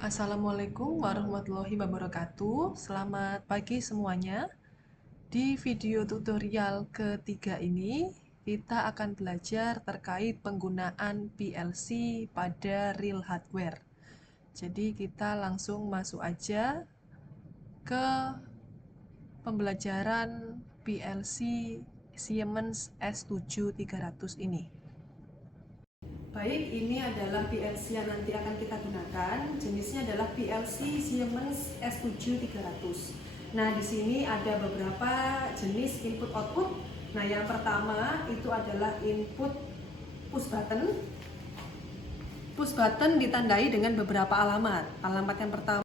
Assalamualaikum warahmatullahi wabarakatuh. Selamat pagi semuanya. Di video tutorial ketiga ini, kita akan belajar terkait penggunaan PLC pada real hardware. Jadi kita langsung masuk aja ke pembelajaran PLC Siemens S7300 ini. Baik, ini adalah PLC yang nanti akan kita gunakan. Jenisnya adalah PLC Siemens S7300. Nah, di sini ada beberapa jenis input output. Nah, yang pertama itu adalah input push button. Push button ditandai dengan beberapa alamat. Alamat yang pertama.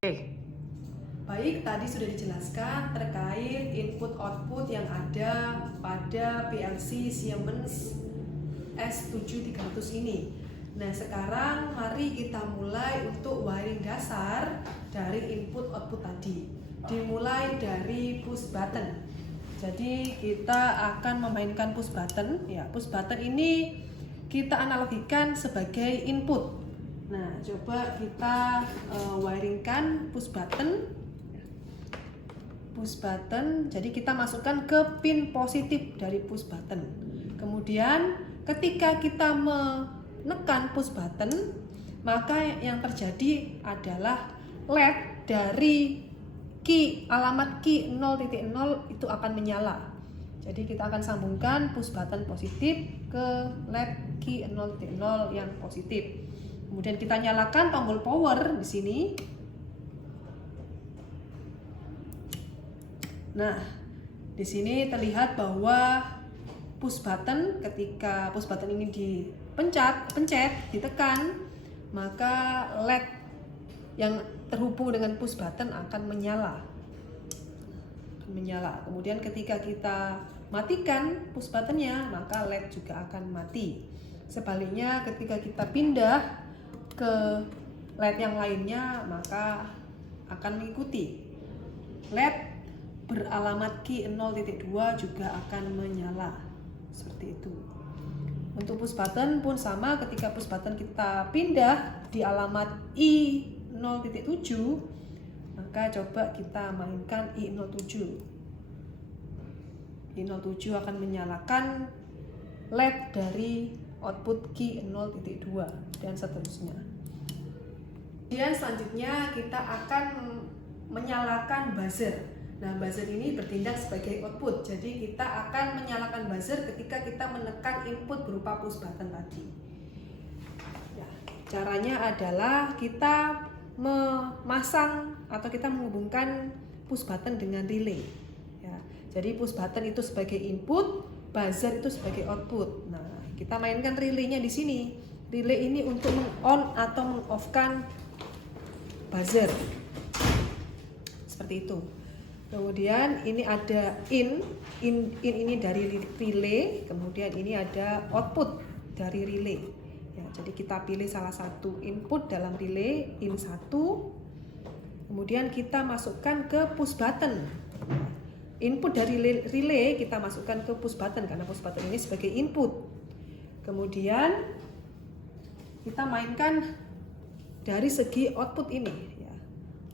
Baik, tadi sudah dijelaskan terkait input output yang ada pada PLC Siemens S7300 ini. Nah, sekarang mari kita mulai untuk wiring dasar dari input output tadi. Dimulai dari push button. Jadi kita akan memainkan push button. Ya, push button ini kita analogikan sebagai input. Nah, coba kita wiringkan push button. Push button. Jadi kita masukkan ke pin positif dari push button. Kemudian ketika kita menekan push button, maka yang terjadi adalah LED dari alamat key 0.0 itu akan menyala. Jadi kita akan sambungkan push button positif ke LED key 0.0 yang positif. Kemudian kita nyalakan tombol power di sini. Nah, di sini terlihat bahwa push button, ketika push button ini dipencet, ditekan, maka LED yang terhubung dengan push button akan menyala. Kemudian ketika kita matikan push buttonnya, maka LED juga akan mati. Sebaliknya ketika kita pindah ke LED yang lainnya, maka akan mengikuti. LED beralamat key 0.2 juga akan menyala. Seperti itu. Untuk push button pun sama, ketika push button kita pindah di alamat I0.7, maka coba kita mainkan I07. I07 akan menyalakan LED dari output key 0.2 dan seterusnya. Kemudian selanjutnya kita akan menyalakan buzzer. Nah, buzzer ini bertindak sebagai output. Jadi kita akan menyalakan buzzer ketika kita menekan input berupa push button tadi. Ya, caranya adalah kita memasang atau kita menghubungkan push button dengan relay. Ya, jadi push button itu sebagai input, buzzer itu sebagai output. Nah, kita mainkan relaynya di sini. Relay ini untuk meng-on atau meng-off-kan buzzer. Seperti itu. Kemudian ini ada in ini dari relay, kemudian ini ada output dari relay. Ya, jadi kita pilih salah satu input dalam relay, in 1. Kemudian kita masukkan ke push button. Input dari relay kita masukkan ke push button karena push button ini sebagai input. Kemudian kita mainkan dari segi output ini, ya.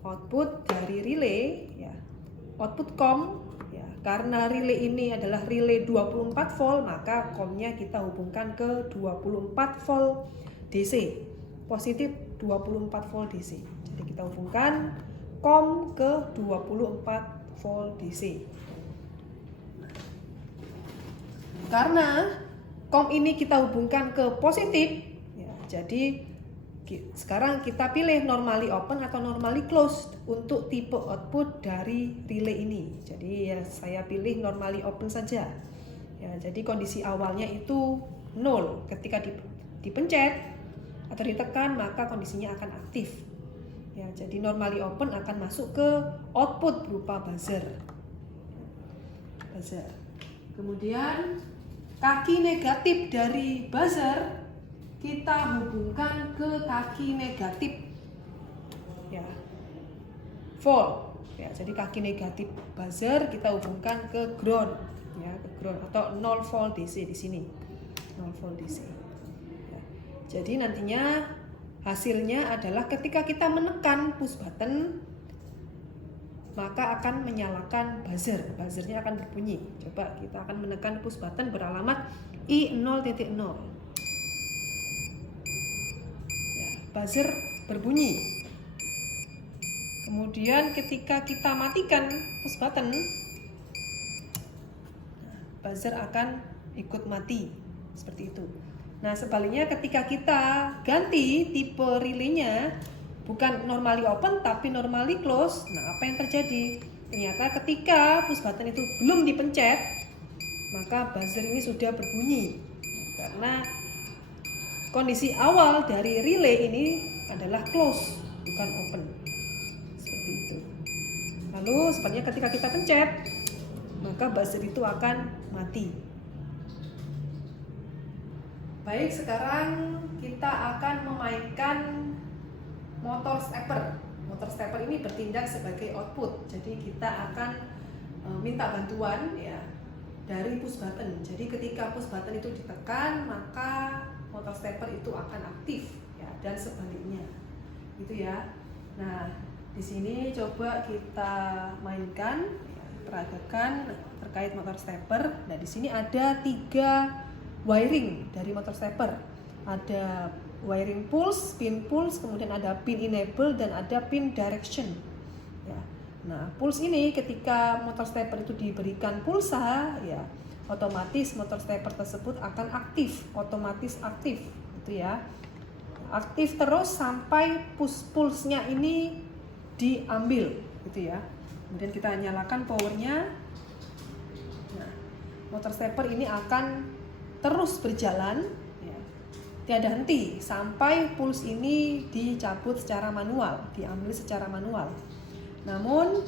Output dari relay, ya. Output COM, ya, karena relay ini adalah relay 24 volt, maka COM-nya kita hubungkan ke 24 volt DC, positif 24 volt DC. Jadi kita hubungkan COM ke 24 volt DC. Karena COM ini kita hubungkan ke positif, ya, jadi sekarang kita pilih normally open atau normally closed untuk tipe output dari relay ini. Jadi ya saya pilih normally open saja. Ya, jadi kondisi awalnya itu 0. Ketika dipencet atau ditekan maka kondisinya akan aktif. Ya, jadi normally open akan masuk ke output berupa buzzer. Kemudian kaki negatif dari buzzer kita hubungkan ke kaki negatif, ya, volt, ya. Jadi kaki negatif buzzer kita hubungkan ke ground, ya, ke ground atau 0 volt DC di sini, 0 volt DC. Ya. Jadi nantinya Hasilnya adalah ketika kita menekan push button, maka akan menyalakan buzzer. Buzzernya akan berbunyi. Coba kita akan menekan push button beralamat I0.0. Ya, buzzer berbunyi. Kemudian ketika kita matikan push button, buzzer akan ikut mati. Seperti itu. Nah, sebaliknya ketika kita ganti tipe relaynya, bukan normally open tapi normally close. Nah, apa yang terjadi? Ternyata ketika push button itu belum dipencet, maka buzzer ini sudah berbunyi. Karena kondisi awal dari relay ini adalah close, bukan open. Seperti itu. Lalu sebenarnya ketika kita pencet, maka buzzer itu akan mati. Baik, sekarang kita akan memainkan motor stepper. Motor stepper ini bertindak sebagai output. Jadi kita akan minta bantuan ya dari push button. Jadi ketika push button itu ditekan, maka motor stepper itu akan aktif ya, dan sebaliknya. Gitu ya. Nah, di sini coba kita mainkan, ya, peragakan terkait motor stepper. Nah, di sini ada 3 wiring dari motor stepper. Ada wiring pulse, pin pulse, kemudian ada pin enable dan ada pin direction. Ya. Nah, pulse ini ketika motor stepper itu diberikan pulsa, ya, otomatis motor stepper tersebut akan aktif, otomatis aktif, gitu ya. Aktif terus sampai pulse-nya ini diambil, gitu ya. Kemudian kita nyalakan powernya. Nah, motor stepper ini akan terus berjalan, ya, tiada henti sampai pulse ini dicabut secara manual, diambil secara manual. Namun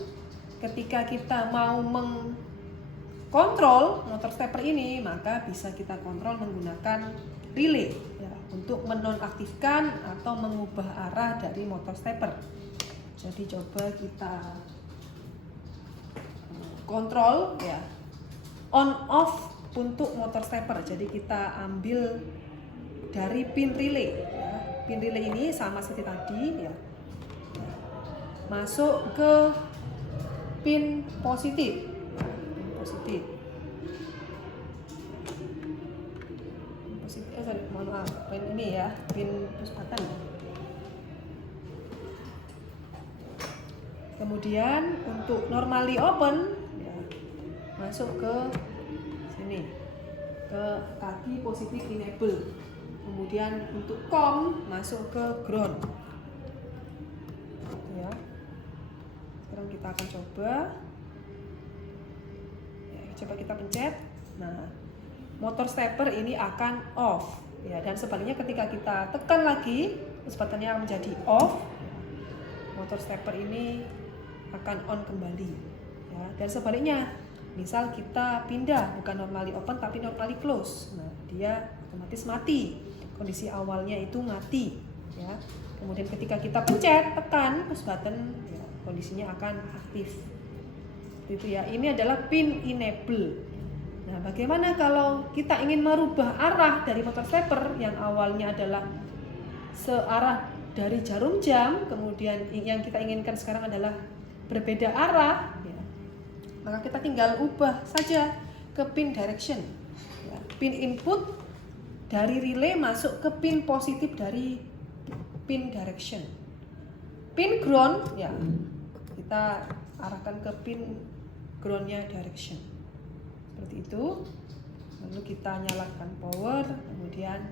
ketika kita mau mengkontrol motor stepper ini, maka bisa kita kontrol menggunakan relay ya, untuk menonaktifkan atau mengubah arah dari motor stepper. Jadi coba kita kontrol ya, on off untuk motor stepper. Jadi kita ambil dari pin relay ya. Pin relay ini sama seperti tadi ya, masuk ke pin positif. Pin positif. Pin positif, mohon maaf, pin ini ya, pin push button. Kemudian untuk normally open ya, masuk ke sini, ke kaki positif enable. Kemudian untuk COM masuk ke ground. Ya. Sekarang kita akan coba. Ya, coba kita pencet. Nah, motor stepper ini akan off. Ya, dan sebaliknya ketika kita tekan lagi, push buttonnya menjadi off. Motor stepper ini akan on kembali. Ya, dan sebaliknya, misal kita pindah bukan normally open tapi normally close. Nah, dia otomatis mati. Kondisi awalnya itu mati, ya. Kemudian ketika kita pencet, tekan push button, ya, kondisinya akan aktif. Itu ya. Ini adalah pin enable. Nah, bagaimana kalau kita ingin merubah arah dari motor stepper yang awalnya adalah searah dari jarum jam, kemudian yang kita inginkan sekarang adalah berbeda arah, ya. Maka kita tinggal ubah saja ke pin direction. Ya. Pin input dari relay masuk ke pin positif dari pin direction. Pin ground, ya, kita arahkan ke pin groundnya direction. Seperti itu. Lalu kita nyalakan power, kemudian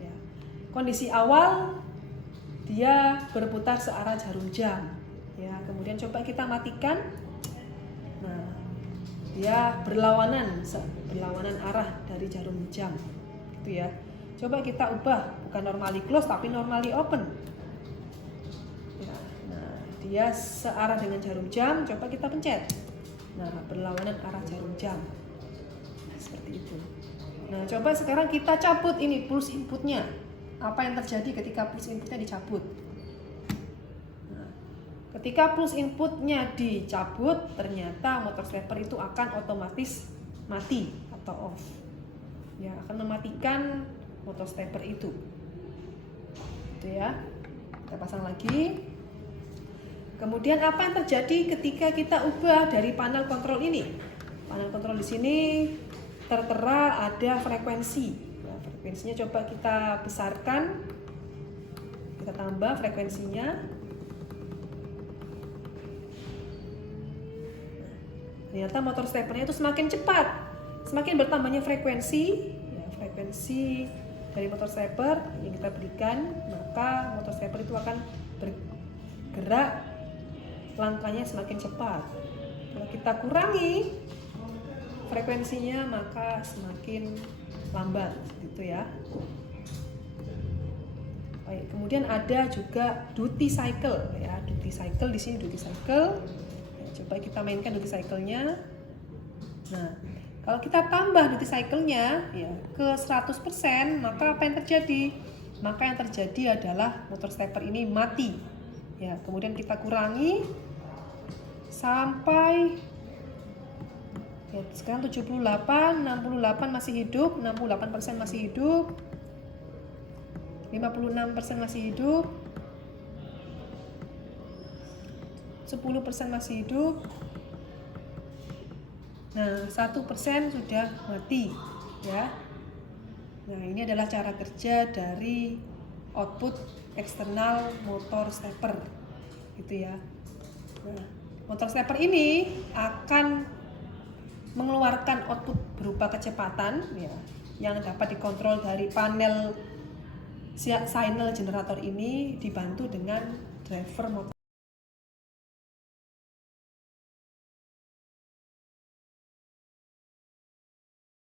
ya, kondisi awal dia berputar searah jarum jam. Ya, kemudian coba kita matikan. Nah, dia berlawanan arah dari jarum jam. Gitu ya. Coba kita ubah bukan normally close tapi normally open. Ya, nah, dia searah dengan jarum jam, coba kita pencet. Nah, berlawanan arah jarum jam. Seperti itu. Nah, coba sekarang kita cabut ini pulse inputnya. Apa yang terjadi ketika pulse inputnya dicabut? Nah, ketika pulse inputnya dicabut, ternyata motor stepper itu akan otomatis mati atau off. Ya, akan mematikan motor stepper itu. Gitu ya. Kita pasang lagi. Kemudian apa yang terjadi ketika kita ubah dari panel kontrol ini? Panel kontrol di sini tertera ada frekuensi. Nah, frekuensinya coba kita besarkan. Kita tambah frekuensinya. Ternyata motor steppernya itu semakin cepat. Semakin bertambahnya frekuensi, ya, frekuensi dari motor stepper yang kita berikan, maka motor stepper itu akan bergerak langkahnya semakin cepat. Kalau kita kurangi frekuensinya, maka semakin lambat, gitu ya. Baik, kemudian ada juga duty cycle, ya. Duty cycle di sini duty cycle. Ya, coba kita mainkan duty cycle-nya. Nah, kalau kita tambah duty cycle-nya ya ke 100%, maka apa yang terjadi? Maka yang terjadi adalah motor stepper ini mati. Ya, kemudian kita kurangi sampai ya, sekarang 78, 68 masih hidup, 68% masih hidup, 56% masih hidup, 10% masih hidup. Nah, 1% sudah mati, ya. Nah, ini adalah cara kerja dari output eksternal motor stepper, gitu ya. Nah, motor stepper ini akan mengeluarkan output berupa kecepatan, ya, yang dapat dikontrol dari panel signal generator ini dibantu dengan driver motor.